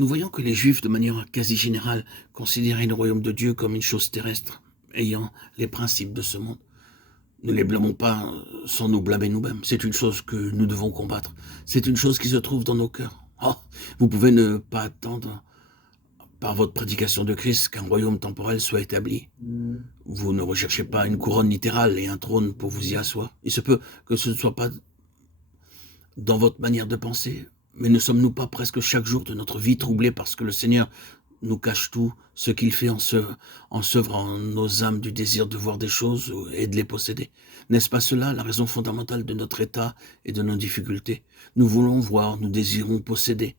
Nous voyons que les Juifs, de manière quasi générale, considéraient le royaume de Dieu comme une chose terrestre, ayant les principes de ce monde. Ne les blâmons pas sans nous blâmer nous-mêmes. C'est une chose que nous devons combattre. C'est une chose qui se trouve dans nos cœurs. Oh, vous pouvez ne pas attendre, par votre prédication de Christ, qu'un royaume temporel soit établi. Vous ne recherchez pas une couronne littérale et un trône pour vous y asseoir. Il se peut que ce ne soit pas dans votre manière de penser, mais ne sommes-nous pas presque chaque jour de notre vie troublés parce que le Seigneur nous cache tout ce qu'il fait en sevrant nos âmes du désir de voir des choses et de les posséder? N'est-ce pas cela la raison fondamentale de notre état et de nos difficultés? Nous voulons voir, nous désirons posséder.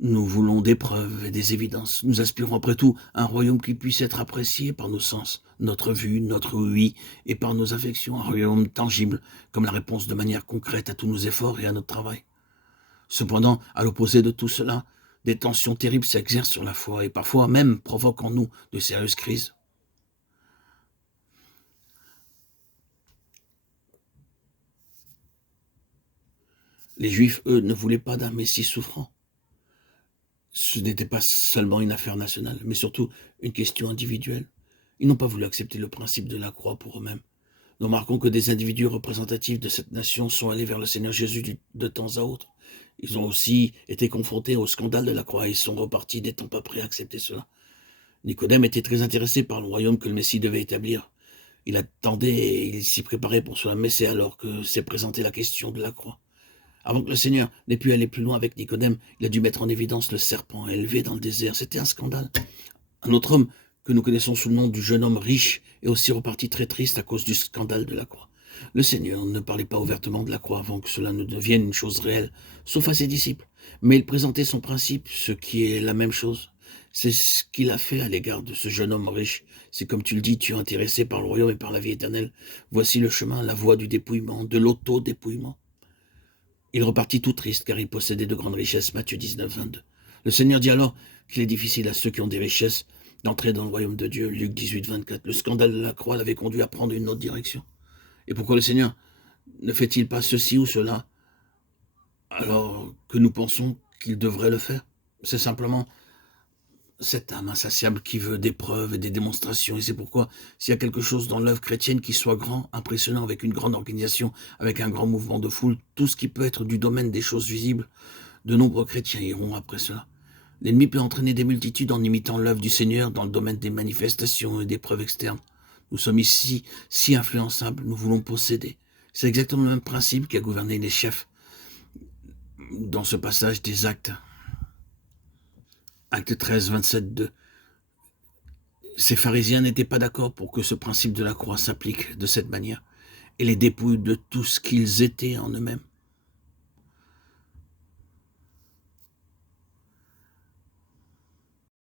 Nous voulons des preuves et des évidences. Nous aspirons après tout à un royaume qui puisse être apprécié par nos sens, notre vue, notre ouïe et par nos affections, un royaume tangible comme la réponse de manière concrète à tous nos efforts et à notre travail. Cependant, à l'opposé de tout cela, des tensions terribles s'exercent sur la foi et parfois même provoquent en nous de sérieuses crises. Les Juifs, eux, ne voulaient pas d'un Messie souffrant. Ce n'était pas seulement une affaire nationale, mais surtout une question individuelle. Ils n'ont pas voulu accepter le principe de la croix pour eux-mêmes. Nous remarquons que des individus représentatifs de cette nation sont allés vers le Seigneur Jésus de temps à autre. Ils ont aussi été confrontés au scandale de la croix et sont repartis n'étant pas prêts à accepter cela. Nicodème était très intéressé par le royaume que le Messie devait établir. Il attendait et il s'y préparait pour cela, mais c'est alors que s'est présentée la question de la croix. Avant que le Seigneur n'ait pu aller plus loin avec Nicodème, il a dû mettre en évidence le serpent élevé dans le désert. C'était un scandale. Un autre homme que nous connaissons sous le nom du jeune homme riche est aussi reparti très triste à cause du scandale de la croix. Le Seigneur ne parlait pas ouvertement de la croix avant que cela ne devienne une chose réelle, sauf à ses disciples. Mais il présentait son principe, ce qui est la même chose. C'est ce qu'il a fait à l'égard de ce jeune homme riche. C'est comme tu le dis, tu es intéressé par le royaume et par la vie éternelle. Voici le chemin, la voie du dépouillement, de l'auto-dépouillement. Il repartit tout triste car il possédait de grandes richesses. Matthieu 19, 22. Le Seigneur dit alors qu'il est difficile à ceux qui ont des richesses d'entrer dans le royaume de Dieu. Luc 18, 24. Le scandale de la croix l'avait conduit à prendre une autre direction. Et pourquoi le Seigneur ne fait-il pas ceci ou cela alors que nous pensons qu'il devrait le faire? C'est simplement cette âme insatiable qui veut des preuves et des démonstrations. Et c'est pourquoi, s'il y a quelque chose dans l'œuvre chrétienne qui soit grand, impressionnant, avec une grande organisation, avec un grand mouvement de foule, tout ce qui peut être du domaine des choses visibles, de nombreux chrétiens iront après cela. L'ennemi peut entraîner des multitudes en imitant l'œuvre du Seigneur dans le domaine des manifestations et des preuves externes. Nous sommes ici si influençables, nous voulons posséder. C'est exactement le même principe qui a gouverné les chefs dans ce passage des Actes. Acte 13, 27, 2. Ces pharisiens n'étaient pas d'accord pour que ce principe de la croix s'applique de cette manière et les dépouillent de tout ce qu'ils étaient en eux-mêmes.